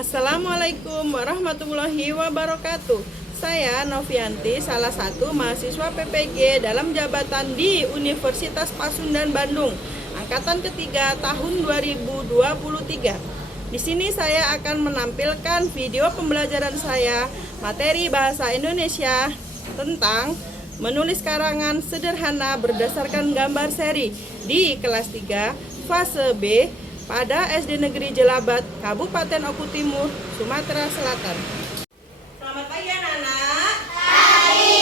Assalamualaikum warahmatullahi wabarakatuh. Saya Novianti, salah satu mahasiswa PPG dalam jabatan di Universitas Pasundan Bandung, angkatan ketiga tahun 2023. Di sini saya akan menampilkan video pembelajaran saya materi bahasa Indonesia tentang menulis karangan sederhana berdasarkan gambar seri di kelas 3 fase B pada SD Negeri Jelabat, Kabupaten Oku Timur, Sumatera Selatan. Selamat pagi anak-anak. Pagi.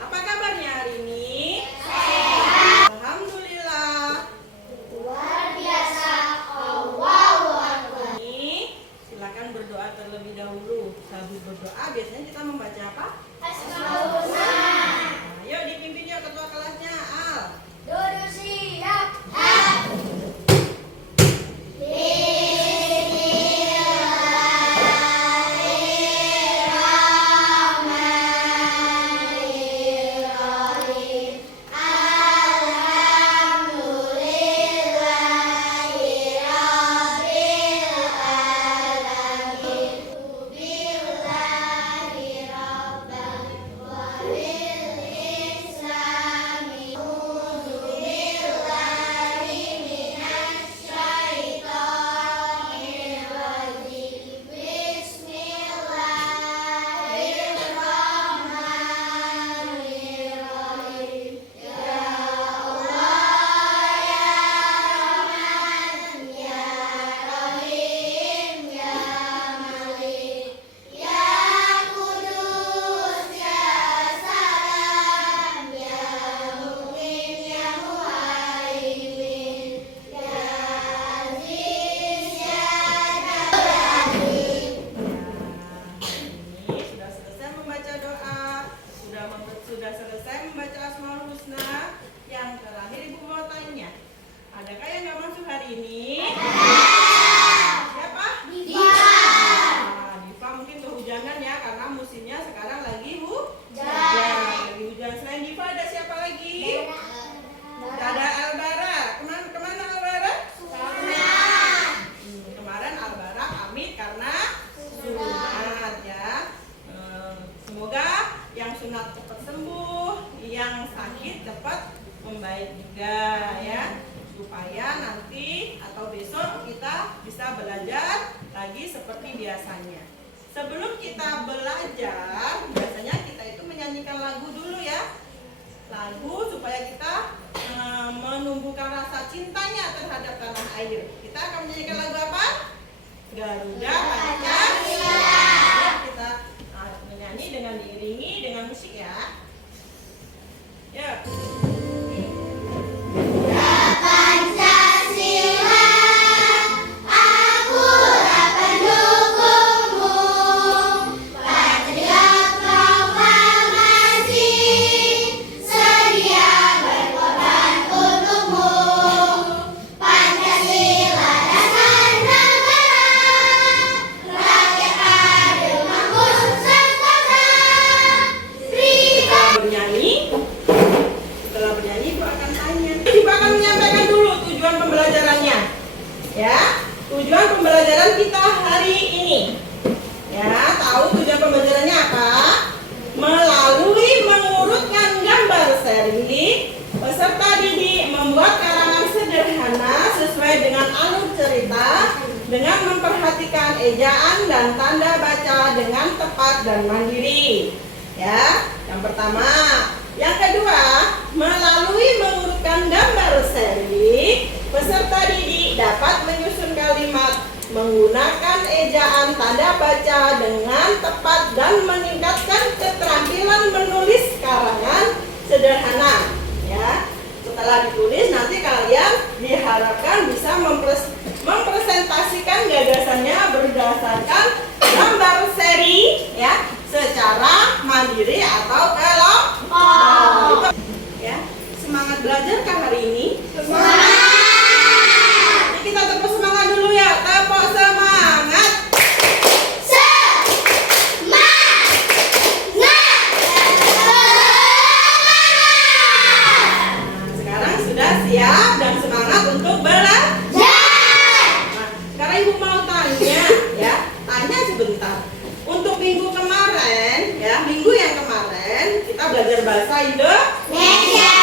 Apa kabarnya hari ini? Sehat. Alhamdulillah. Luar biasa. Allahu Akbar. Ini silakan berdoa terlebih dahulu. Sambil berdoa biasanya kita membaca apa? Asmaul husna. Ayo dipimpin ya ketua kelasnya, Al. Duduk siap. Sudah selesai membaca Asmaul Husna. Yang terakhir Ibu mau tanya, adakah yang nggak masuk hari ini? Siapa? Diva. Diva mungkin kehujanan ya, karena musimnya sekarang lagi hujan. Lagi hujan. Selain Diva ada siapa lagi? Ada Albara. Kemana Albara? Kemarin Albara pamit karena sunat ya. Semoga yang sunat cepat sembuh, yang sakit cepat membaik juga ya, supaya nanti atau besok kita bisa belajar lagi seperti biasanya. Sebelum kita belajar, biasanya kita itu menyanyikan lagu dulu ya, lagu supaya kita menumbuhkan rasa cintanya terhadap tanah air. Kita akan menyanyikan lagu apa? Garuda Pancasila. Kita menyanyi dengan diiringi dengan musik ya. Ya. Pancasila, akulah pendukungmu. Patriot proklamasi, sedia berkorban untukmu. Pancasila dasar negara, rakyat adil makmur sejahtera. Bernyanyi. Setelah bernyanyi Ibu akan tanya. Ibu akan menyampaikan dulu tujuan pembelajarannya. Ya, tujuan pembelajaran kita hari ini. Ya, tahu tujuan pembelajarannya apa? Melalui mengurutkan gambar seri, peserta didik membuat karangan sederhana sesuai dengan alur cerita dengan memperhatikan ejaan dan tanda baca dengan tepat dan mandiri. Ya, yang pertama. Yang kedua, melalui mengurutkan gambar seri, peserta didik dapat menyusun kalimat menggunakan ejaan tanda baca dengan tepat dan meningkatkan keterampilan menulis karangan sederhana. Ya, setelah ditulis nanti kalian diharapkan bisa mempresentasikan gagasannya berdasarkan gambar seri ya, secara mandiri atau kelompok. Ya, semangat belajar kan hari ini? Semangat. Nah, kita tepuk semangat dulu ya, tepuk semangat. Sekarang sudah siap dan semangat untuk belajar. Nah, sekarang Ibu mau mau tanya ya, tanya sebentar. Untuk minggu kemarin ya, minggu yang kemarin kita belajar bahasa Indonesia.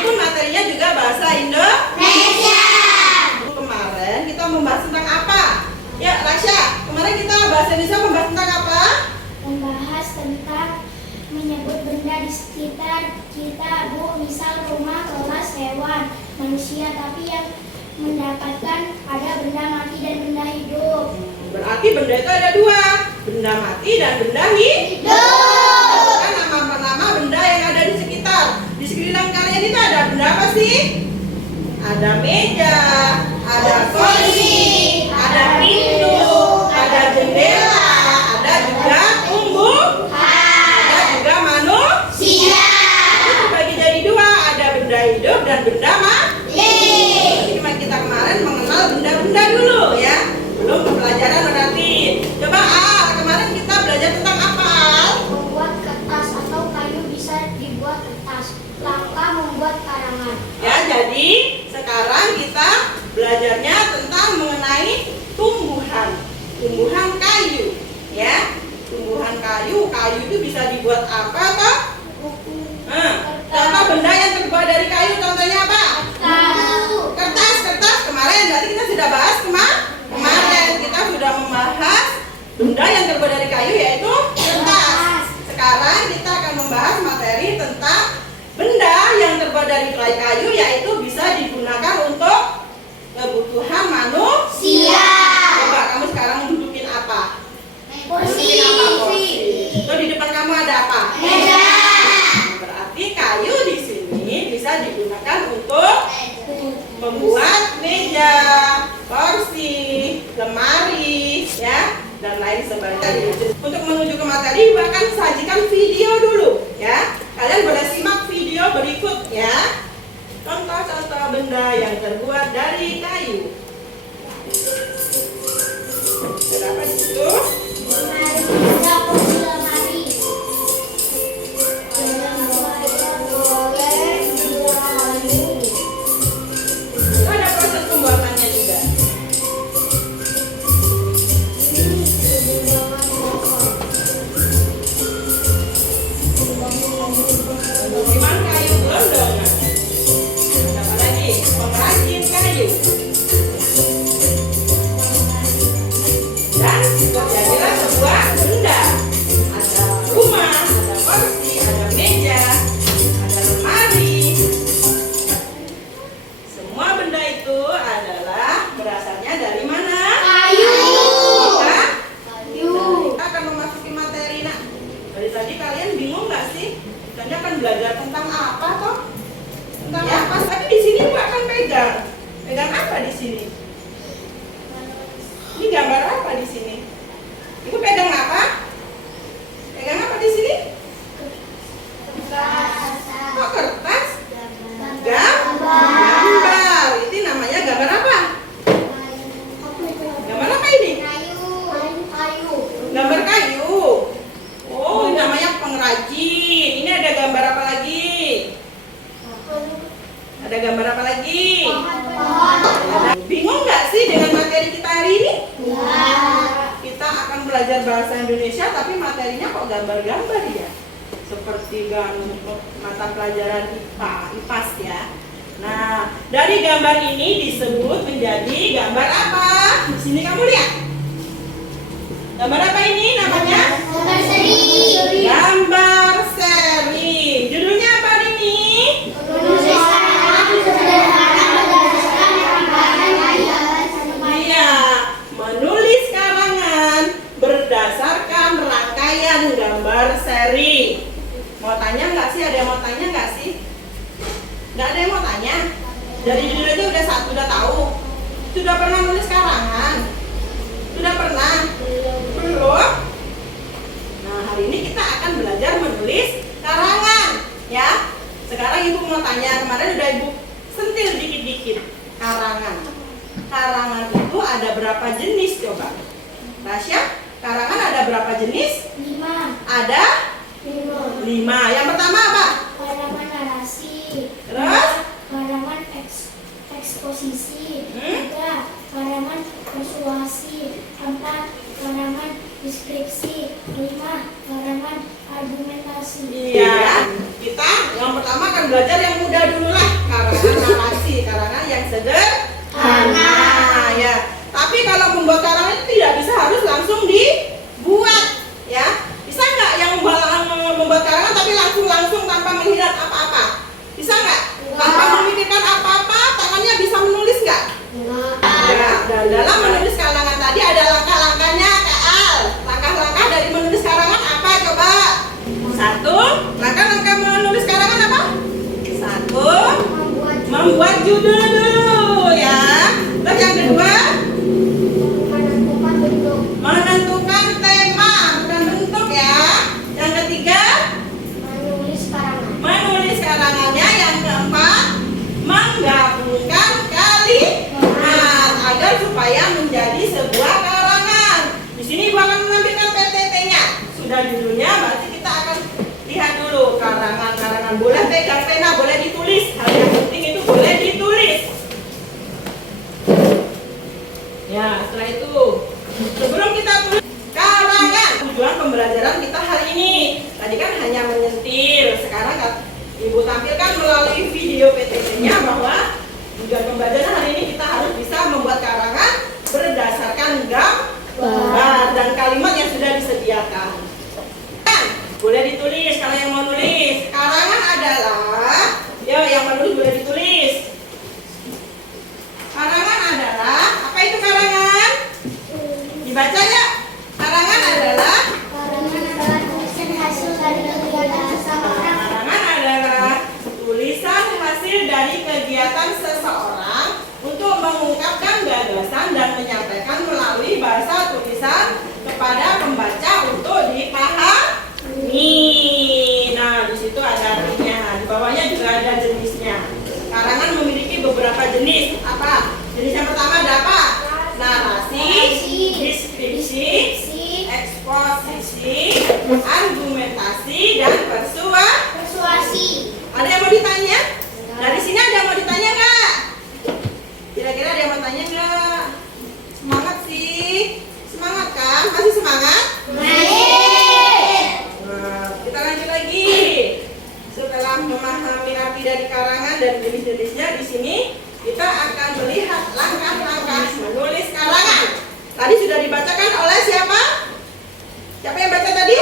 Itu materinya juga bahasa Indonesia. Minggu kemarin kita membahas tentang apa? Ya, Rasya, kemarin kita bahasa Indonesia membahas tentang apa? Membahas tentang menyebut benda di sekitar kita, Bu. Misal rumah, kelas, hewan, manusia. Tapi yang mendapatkan ada benda mati dan benda hidup. Berarti benda itu ada dua, benda mati dan benda hidup. Kan nama-nama benda yang ada di sekitar. Di sekeliling kalian itu ada benda apa sih? Ada meja, ada kursi, ada pintu, ada jendela, ada juga tumbuhan, ada juga manusia. Itu terbagi jadi dua, ada benda hidup dan benda mati. Jadi kita kemarin mengenal benda-benda dulu ya. Belum ke pelajaran berarti. Coba kemarin kita belajar tentang apa? Membuat kertas atau kayu bisa dibuat kertas. Langkah membuat karangan. Ya, jadi sekarang kita belajarnya tentang mengenai tumbuhan. Tumbuhan kayu, ya. Tumbuhan kayu, kayu itu bisa dibuat apa toh? Contoh benda yang terbuat dari kayu, contohnya apa? Kertas. Kemarin berarti kita sudah bahas kemarin kita sudah membahas benda yang terbuat dari kayu yaitu kertas. Sekarang kita akan membahas materi tentang benda yang terbuat dari kayu yaitu bisa digunakan untuk kebutuhan manusia. Coba kamu sekarang dudukin apa? Kursi. Tuh di depan kamu ada apa? Meja. Berarti kayu di sini bisa digunakan untuk membuat meja, kursi, lemari, ya, dan lain sebagainya. Untuk menuju ke materi, Ibu akan sajikan video dulu, ya. Kalian boleh simak video berikut, ya. Contoh-contoh benda yang terbuat dari kayu. Ada apa di situ? Meja, kursi, lemari. Itu ada proses pembuatannya juga. Pemukiman kayu gelondongan. Ada apa lagi? Pengrajin kayu. Dan terjadilah sebuah benda. Ada rumah, ada kursi, ada meja, ada lemari. Semua benda itu adalah berasalnya dari mana? Kayu. Kita Kayu. kita akan memasuki materi. Nah, dari tadi kalian bingung nggak sih? Kita akan belajar tentang apa toh? Tentang apa? Tapi di sini Ibu akan pegang. Pegang apa di sini? Ini gambar apa di sini? Ibu pegang apa? Pegang apa di sini? Kok kertas? Gambar. Itu namanya gambar apa? Gambar apa ini? Kayu. Gambar kayu. Oh, ini namanya pengrajin. Ini ada gambar apa lagi? Ada gambar apa lagi? Bingung nggak sih dengan materi kita hari ini? Kita akan belajar bahasa Indonesia tapi materinya kok gambar-gambar ya? Seperti mata pelajaran IPA, IPAS ya. Nah, dari gambar ini disebut menjadi gambar apa? Di sini kamu lihat. Gambar apa ini namanya? Gambar seri. Gambar seri. Judulnya apa ini? Iya, menulis karangan berdasarkan rangkaian gambar seri. Mau tanya nggak sih? Ada yang mau tanya nggak sih? Nggak ada yang mau tanya? Dari judul aja udah tahu. Sudah pernah nulis karangan? Sudah pernah? Belum? Nah, hari ini kita akan belajar menulis karangan, ya. Sekarang Ibu mau tanya, kemarin udah Ibu sentil dikit-dikit karangan. Karangan itu ada berapa jenis coba? Rasya, karangan ada berapa jenis? 5. Ada 5. Yang pertama apa? Karangan narasi. Terus? Karangan eksposisi. Hmm? 3. Karangan persuasi. 4. Karangan deskripsi. 5. Karangan argumentasi. Iya, kita yang pertama akan belajar yang mudah dulu lah, karangan narasi, karangan yang sederhana ya. Tapi kalau membuat karangan itu tidak bisa harus langsung dibuat ya. Bisa nggak yang membuat karangan tapi langsung tanpa melihat apa-apa? Bisa nggak? Tanpa memikirkan apa-apa, tangannya bisa menulis nggak? Ya, dan dalam menulis karangan tadi ada langkah-langkahnya, Kak Al. Langkah-langkah dari menulis karangan apa coba? 1. Langkah-langkah menulis karangan apa? 1. Membuat judul dulu ya. Terus yang kedua, Menentukan bentuk. menentukan tema bukan bentuk ya. Yang ketiga, Menulis karangan. menulis karangannya. Yang keempat, menggabungkan kalimat agar supaya menjadi sebuah karangan. Di sini Ibu akan menampilkan PPT-nya. Sudah judulnya, berarti kita akan lihat dulu karangan-karangan. Boleh pegang pena, boleh ditulis. Hal yang penting itu boleh ditulis. Ya, setelah itu sebelum kita tulis karangan, tujuan pembelajaran kita hari ini tadi kan hanya menyentil. Sekarang Ibu tampilkan melalui video PPT-nya bahwa tujuan pembelajaran hari ini kita harus bisa membuat karangan berdasarkan gambar dan kalimat yang sudah disediakan. Boleh ditulis kalau yang mau nulis. Karangan adalah, yang mau nulis boleh ditulis. Karangan adalah, apa itu karangan? Dibaca ya. Karangan adalah tulisan hasil dari kegiatan seseorang. Karangan adalah tulisan hasil dari kegiatan seseorang untuk mengungkapkan gagasan dan menyampaikan melalui bahasa tulisan kepada pembaca untuk dipahami. Nah, di situ ada artinya. Di bawahnya juga ada jenisnya. Karangan memiliki beberapa jenis. Apa? Jenis yang pertama ada apa? Narasi, deskripsi, eksposisi, argumentasi, dan Persuasi. Ada yang mau ditanya? Dari sini ada yang mau ditanya nggak? Kira-kira ada yang mau tanya nggak? Semangat sih, semangat kan? Masih semangat? Nah, kita lanjut lagi. Setelah memahami arti dari karangan dan jenis-jenisnya, di sini kita akan melihat langkah-langkah menulis karangan. Tadi sudah dibacakan oleh siapa? Siapa yang baca tadi?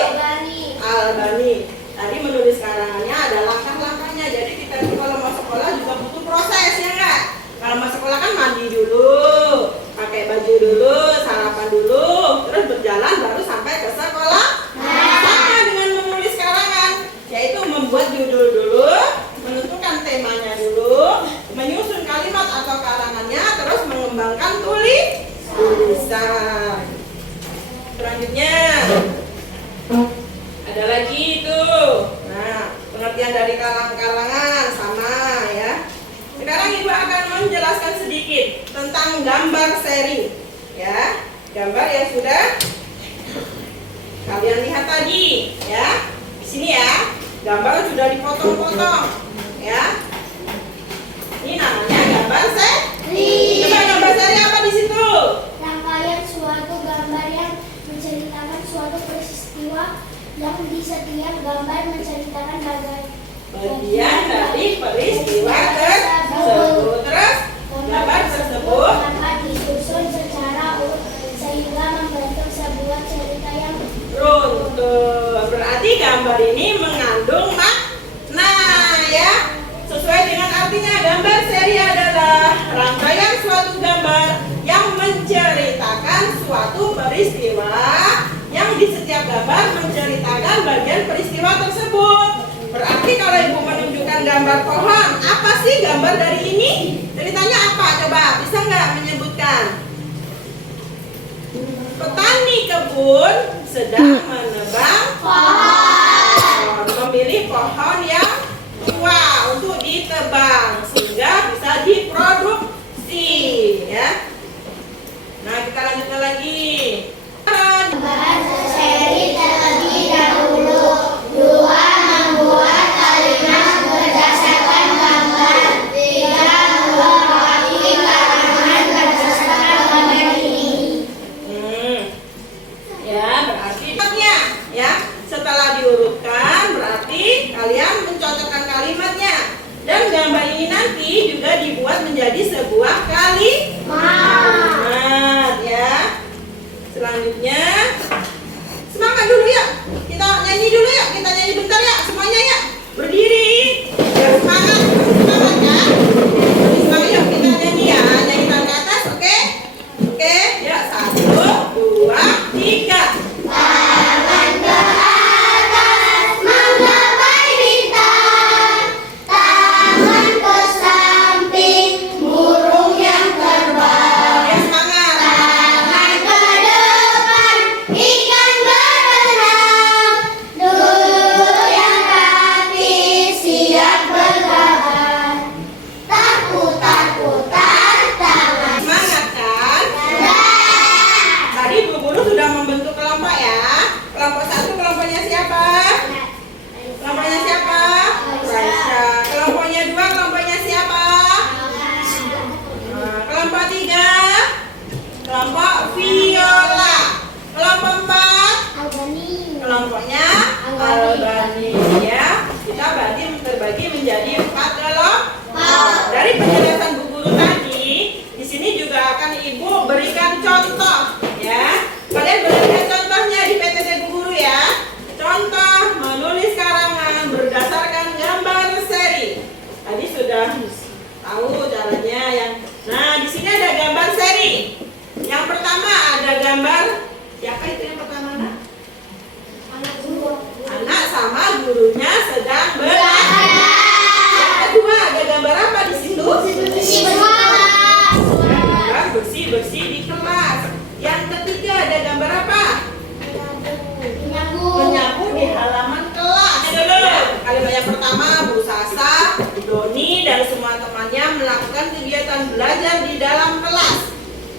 Albani. Tadi menulis karangannya ada langkah-langkahnya. Jadi kita itu kalau mau sekolah juga butuh proses ya nggak? Kalau mau sekolah kan mandi dulu, pakai baju dulu, sarapan dulu, terus berjalan baru sampai ke sekolah. Sama dengan menulis karangan, yaitu membuat judul dulu, menentukan temanya dulu, menyusun kalimat atau karangannya, terus mengembangkan tulisan. Selanjutnya ada lagi itu. Nah, pengertian dari karangan sama ya. Sekarang Ibu akan menjelaskan sedikit tentang gambar seri ya. Gambar yang sudah kalian lihat tadi ya. Di sini ya, gambar sudah dipotong-potong ya. Ini namanya gambar seri. Coba gambar seri apa di situ? Rangkaian suatu gambar yang menceritakan suatu peristiwa yang di setiap gambar menceritakan bagian dari peristiwa tersebut. Terus gambar tersebut dapat disusun secara urut sehingga membentuk sebuah cerita yang runtuh. Berarti gambar ini mengandung makna ya. Sesuai dengan artinya, gambar seri adalah rangkaian suatu gambar yang menceritakan suatu peristiwa yang di setiap gambar menceritakan bagian peristiwa tersebut. Berarti kalau Ibu menunjukkan gambar pohon, apa sih gambar dari ini? Ceritanya apa? Coba, bisa nggak menyebutkan? Petani kebun sedang menebang pohon. Memilih pohon yang tua untuk ditebang sehingga bisa diproduksi ya. Nah, kita lanjutkan lagi. seri terlebih dahulu. 2. Membuat kalimat berdasarkan gambar. 3. Melengkapi karangan berdasarkan gambar ini. Selanjutnya semangat dulu ya. Kita nyanyi dulu ya. Kita nyanyi bentar ya semuanya ya. Berdiri. Biar semangat. Semangat ya. Lebih semangat yuk kita nyanyi ya. Nyanyi tangan ke atas, oke? Oke, ya 1, 2, 3. Tangan ke atas, menggapai bintang. Tangan ke samping, burung yang terbang. Ya semangat. Tangan ke depan, ikan berenang. Dulu yang rapi, siap bergaban. Tak putar-putar tangan. Semangat kan? Tadi Bu Guru sudah membentuk kelompok ya. Kelompok 1 kelompoknya siapa? Kelompoknya siapa? Raisya. Kelompoknya 2 kelompoknya siapa? Nah, kelompok 3 kelompok Viola. Kelompok 4 kelompoknya Albani ya. Kita terbagi menjadi 4 kelompok. Dari penjelasan Bu Guru tadi, di sini juga akan Ibu berikan contoh ya. Kalian berikan contohnya di PTT Bu Guru ya. Contoh menulis karangan berdasarkan gambar seri. Tadi sudah tahu caranya yang. Nah, di sini ada gambar seri. Yang pertama ada gambar siapa itu yang pertama? Nak? Anak sama gurunya sedang belajar. Yang kedua ada gambar apa di situ? Gambar bersih-bersih di kelas. Yang ketiga ada gambar apa? Menyapu di halaman kelas. Kalimat yang pertama, Bu Sasa, Doni dan semua temannya melakukan kegiatan belajar di dalam kelas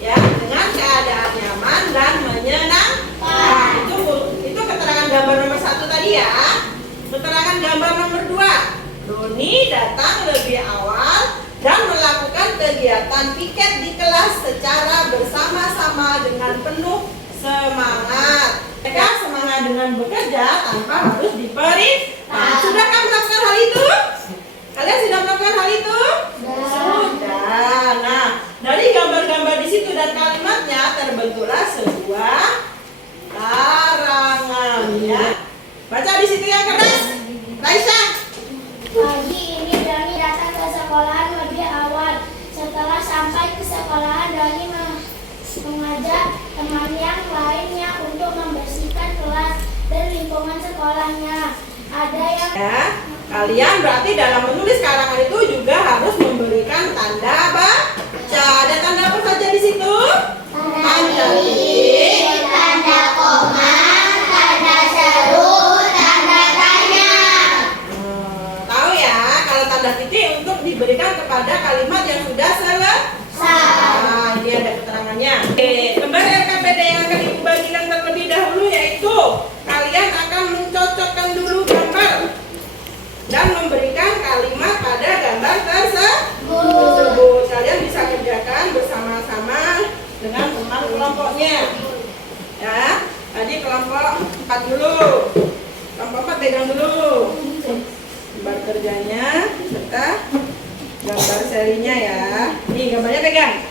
ya dengan keadaan nyaman dan menyenangkan. Itu keterangan gambar nomor 1 tadi ya. Keterangan gambar nomor 2, Doni datang lebih awal dan melakukan kegiatan piket di kelas secara bersama-sama dengan penuh semangat. Mereka semangat dengan bekerja tanpa harus diperintah. Sudahkah melakukan hal itu? Kalian sudah melakukan hal itu? Sudah. Nah, dari gambar-gambar di situ dan kalimatnya terbentuklah sebuah karangan ya. Baca di situ yang keras. Raisya. Pagi ini Doni datang ke sekolahan lebih awal. Setelah sampai ke sekolahan, Doni mengajak teman yang lainnya untuk membersihkan kelas dan lingkungan sekolahnya. Ada yang Kalian berarti dalam menulis karangan itu juga harus memberikan tanda baca. Ada tanda apa saja di situ? Tanda titik, tanda koma, tanda seru, tanda tanya. Tahu ya, kalau tanda titik untuk diberikan kepada kalimat yang sudah selesai. Nah, ini ada keterangannya. Oke, gambar RKPD yang akan Ibu bagikan terlebih dahulu yaitu kalian akan mencocokkan dulu gambar dan memberikan kalimat pada gambar tersebut. Kalian bisa kerjakan bersama-sama dengan teman kelompoknya. Ya, tadi kelompok 4 dulu. Kelompok 4 pegang dulu gambar kerjanya serta gambar serinya ya. Nih gambarnya pegang.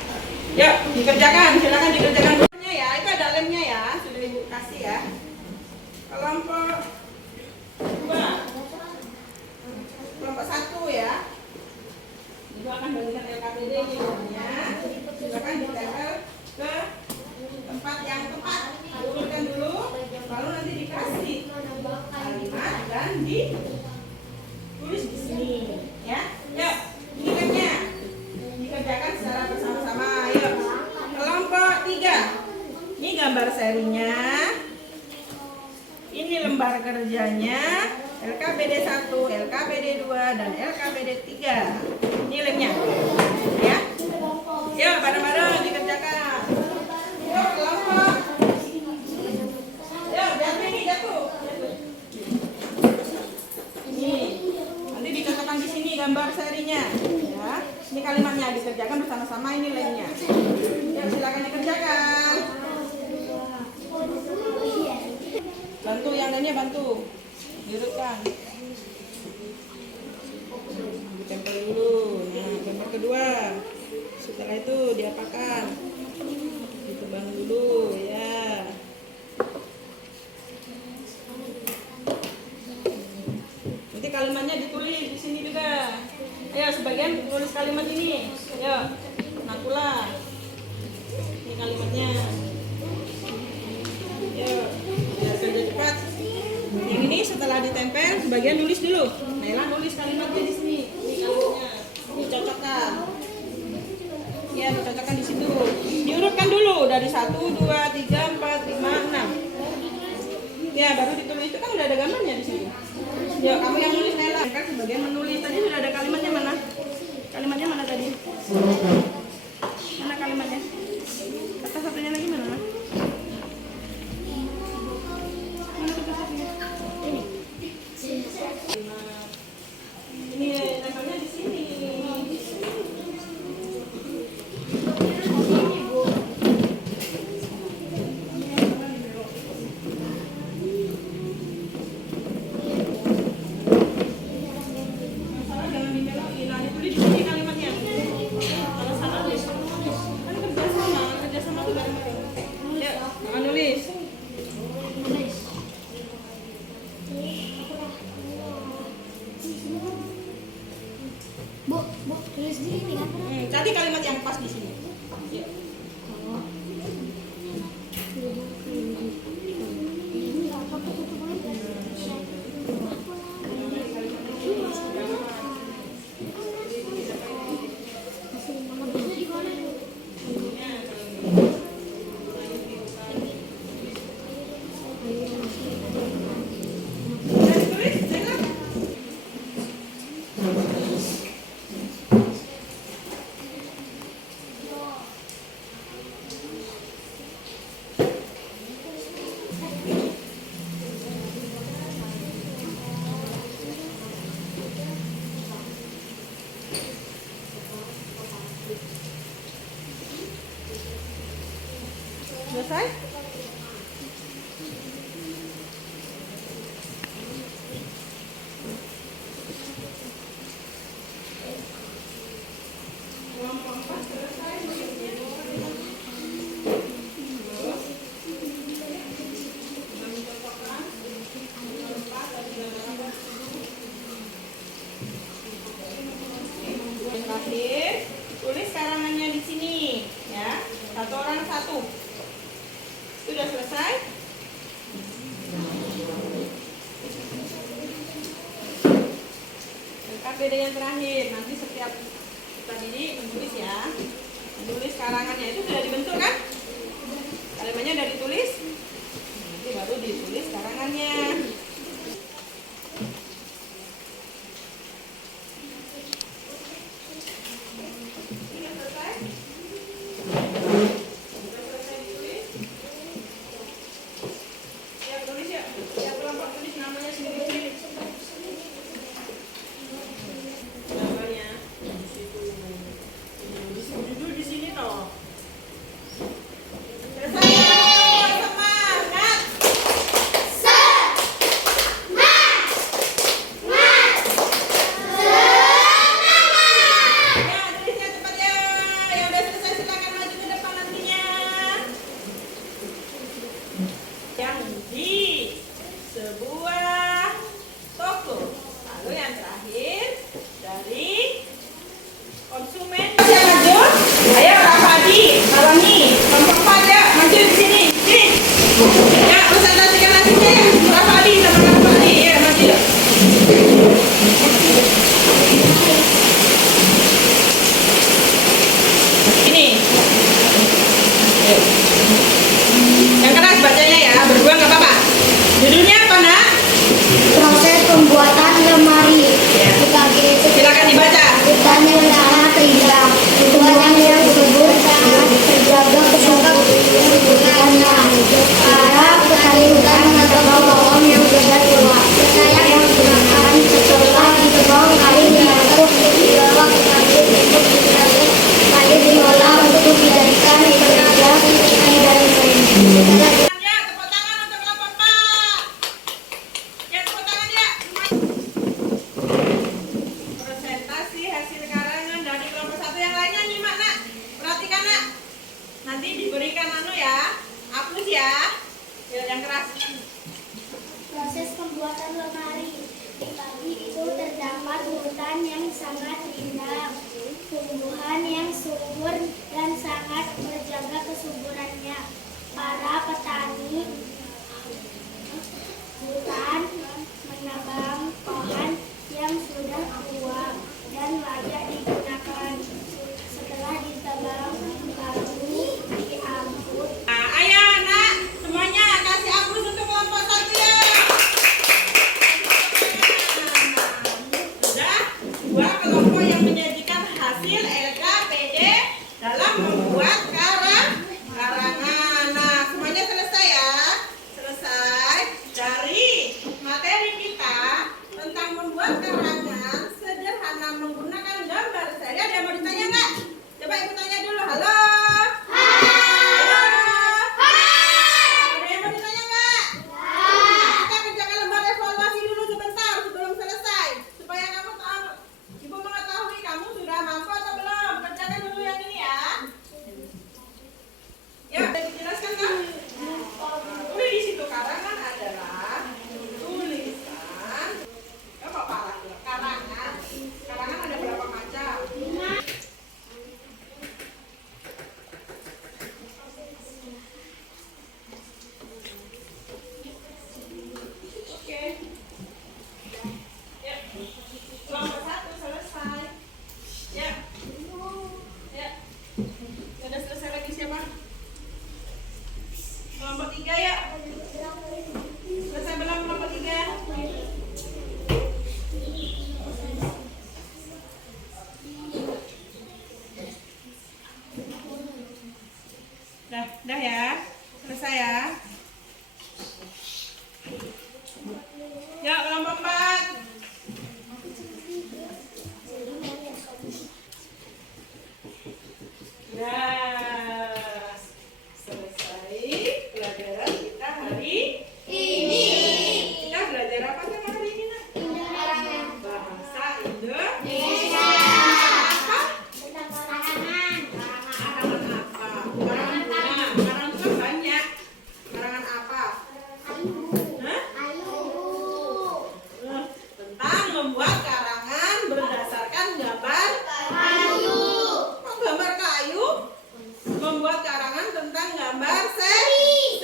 Yuk dikerjakan, silakan dikerjakan dulunya ya. Itu ada lemnya ya, sudah Ibu kasih ya. Kelompok 2, kelompok 1 ya. Ibu akan bagikan LKPD nya. Silakan ditempel ke tempat yang tepat. Turunkan dulu, lalu nanti dikasih kalimat dan ditulis di sini ya. Yuk, ini lemnya. Dikerjakan secara bersama-sama. Ayo. Kelompok 3. Ini gambar serinya. Ini lembar kerjanya. LKPD 1, LKPD 2, dan LKPD 3. Ini lemnya. Ya. Yuk, bareng-bareng dikerjakan. Yuk, kelompok. Yuk, jatuh ini, jatuh. Ini. Nanti dicocokkan di sini gambar serinya. Ya. Ini kalimatnya dikerjakan bersama-sama, ini lemnya. Yuk, silakan dikerjakan. Bantu yang lainnya, bantu. Diurutkan. Ditempel dulu. Nah, gambar kedua. Setelah itu diapakan? Ditebang dulu ya. kalimat ini. Yuk, Nakula. Ini kalimatnya. Yuk, biar kerja cepat. Yang ini setelah ditempel, sebagian nulis dulu. Naila nulis kalimatnya di sini. Ini kalimatnya. Ini cocokkan. Ya, dicocokkan di situ. Diurutkan dulu dari 1, 2, 3, 4, 5, 6. Ya, baru ditulis. Itu kan udah ada gambarnya di sini. Ya, kamu yang nulis Naila. Kan sebagian menulis. Tadi sudah ada kalimatnya mana? Kalimatnya mana tadi? Mana kalimatnya? Kata satunya lagi mana? Mana kata satunya? Ini. Ini tempelnya di sini. Bu, tulis di ini kan? Cari kalimat yang pas di sini. Ya. Selesai? Terakhir, tulis karangannya di sini, ya. Satu orang satu. Sudah selesai? KPD yang terakhir, nanti setiap kita didik menulis ya. Menulis karangannya itu sudah dibentuk kan? Kalimatnya sudah ditulis. Nanti baru ditulis karangannya. Sudah selesai? Yang di sebuah toko. Lalu yang terakhir dari konsumen. Yang maju, ayo Rafadi, Alami, kelompok 4 ya, maju di sini. Sini. Ya, presentasikan nantinya ya, Rafadi sama Rafadi ya, maju. Ini. Yang keras bacanya ya, berdua nggak apa-apa. Judulnya apa nak? Proses pembuatan lemari. Ya. Silakan dibaca. Petani yang sangat indah, tujuan yang subur sangat terjaga kesuburannya. Para petani hutan menebang pohon yang sudah tua. Saya yang gunakan setelah ditebang kayu dimasuk dibawa ke pabrik untuk diproses. Kayu diolah untuk dijadikan tenaga dan lain-lain. Ya, tepuk tangan untuk kelompok 4. Ya, tepuk tangan ya. Presentasi hasil karangan dari kelompok 1 yang lainnya nyimak nak. Perhatikan nak. Nanti diberikan ya. Hapus ya. Ya, yang keras. Proses pembuatan lemari. Di pagi itu terdapat hutan yang sangat indah. tumbuhan yang subur dan sangat menjaga kesuburannya. Para petani hutan menebang pohon yang sudah tua dan layak digunakan. Setelah ditebang, baru diangkut. Nah, ayo anak, semuanya kasih aplaus untuk kelompok 1 ya. Sudah 2 kelompok yang menyajikan hasil LKPD dalam membuat karangan. Nah, semuanya selesai ya. Selesai dari materi kita tentang membuat karangan sederhana menggunakan gambar seri. Ada yang mau ditanya nggak? Coba ibu tanya dulu. Halo. Ada yang mau ditanya nggak? Kita kerjakan lembar evaluasi dulu sebentar sebelum selesai supaya kamu tahu. Ibu mengetahui kamu sudah mampu atau belum. Kerjakan dulu yang ini ya. Ya, udah dijelaskan kan? Udah di situ karangan adalah tulisan. Apa parah ya? Karangan. Karangan ada berapa macam? Oke. Ya. Kelompok 1 selesai. Ya. Ya. Sudah selesai lagi siapa? Kelompok 3 ya. Selesai belum kelompok 3? Dah ya. Selesai ya. Ya, kelompok 4. Nah, selesai pelajaran kita hari ini. Kita belajar apa tema hari ini, Nak? Bahasa Indonesia. Apa? Karangan apa? Karangan bunga. Karangan itu banyak. Karangan apa? Hah? Tentang membuat karangan berdasarkan gambar kayu. Kok gambar kayu? Membuat karangan tentang gambar seri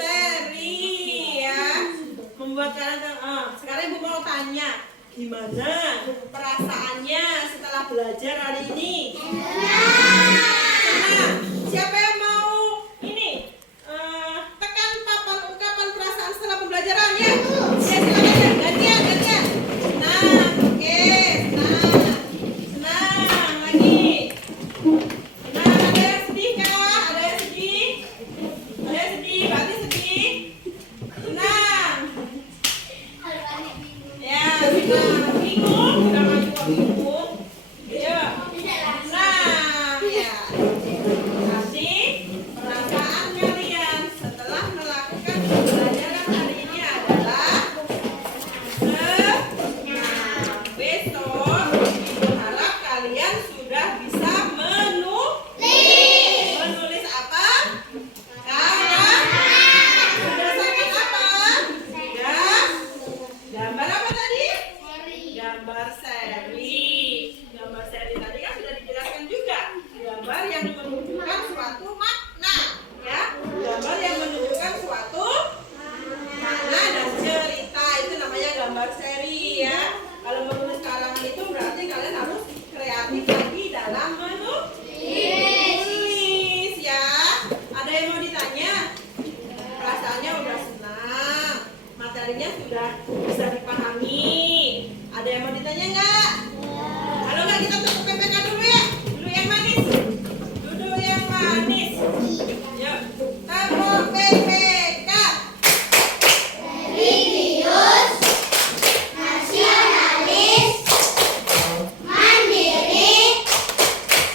ya. Membuat karangan. Sekarang ibu mau tanya, gimana perasaannya setelah belajar hari ini? Senang. Siapa yang mau ini? Tekan papan ungkapan perasaan setelah pembelajaran ya. Ya, silakan ya. Gantian. Senang. Oke, senang lagi. Senang, ada yang sedih kah? Ada yang sedih? Ada yang sedih? Berarti sedih? Senang. Ya, senang. Bingung? Jangan juga bingung. Ya. Senang. Ya. Berarti perasaan kalian setelah melakukan pembelajaran hari ini adalah senang. Besok ibu harap kalian sudah bisa menulis apa? Berdasarkan apa? Gambar apa tadi? Gambar seri. Gambar seri tadi kan sudah dijelaskan juga. Gambar yang menunjukkan suatu makna, ya. Gambar yang menunjukkan suatu makna dan cerita, itu namanya gambar seri ya. Kalau menulis karangan itu berarti kalian harus kreatif lagi dalam menulis ya. Ada yang mau ditanya? Perasaannya udah senang, materinya sudah bisa dipahami. Ada yang mau ditanya nggak? Kalau nggak kita tutup PPK dulu ya. Duduk yang manis. Duduk yang manis. Yuk, tepuk PPK. Religius, nasionalis, mandiri,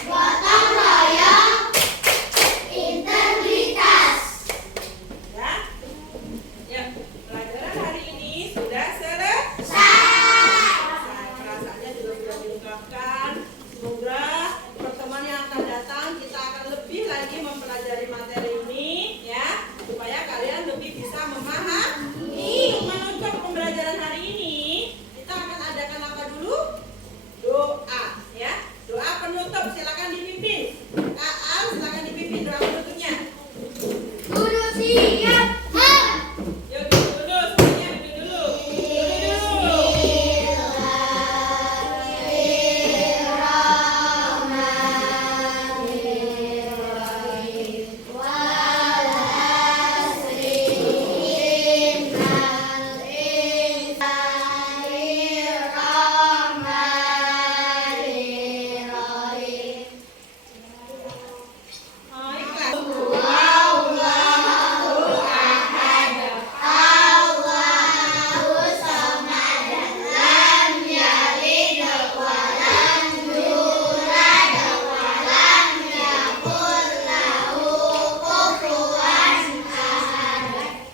gotong royong, integritas. Ya. Yuk, pelajaran hari ini sudah selesai. Perasaannya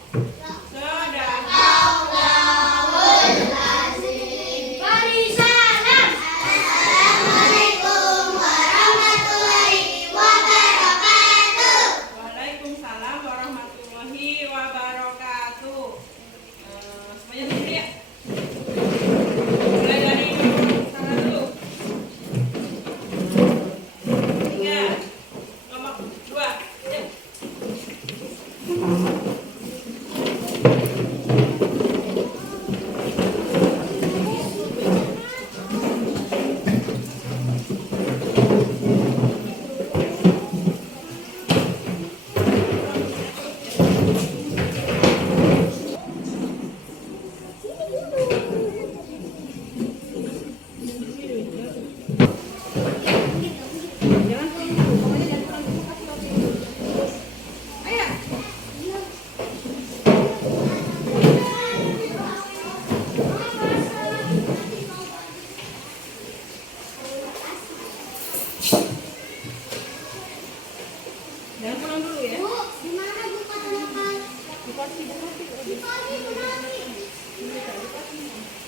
Beri salam. Assalamualaikum warahmatullahi wabarakatuh. Waalaikumsalam warahmatullahi wabarakatuh. Semuanya berdiri ya. Mulai dari sana dulu. 3, nomor 2. Yuk. Jangan pulang dulu, pokoknya jangan pulang dulu. Kasih roti dulu. Ayo. Jangan pulang dulu ya. Bu, di mana Bu Fatma? Dikasih roti. Di pagi, Bu Nani. Dikasih.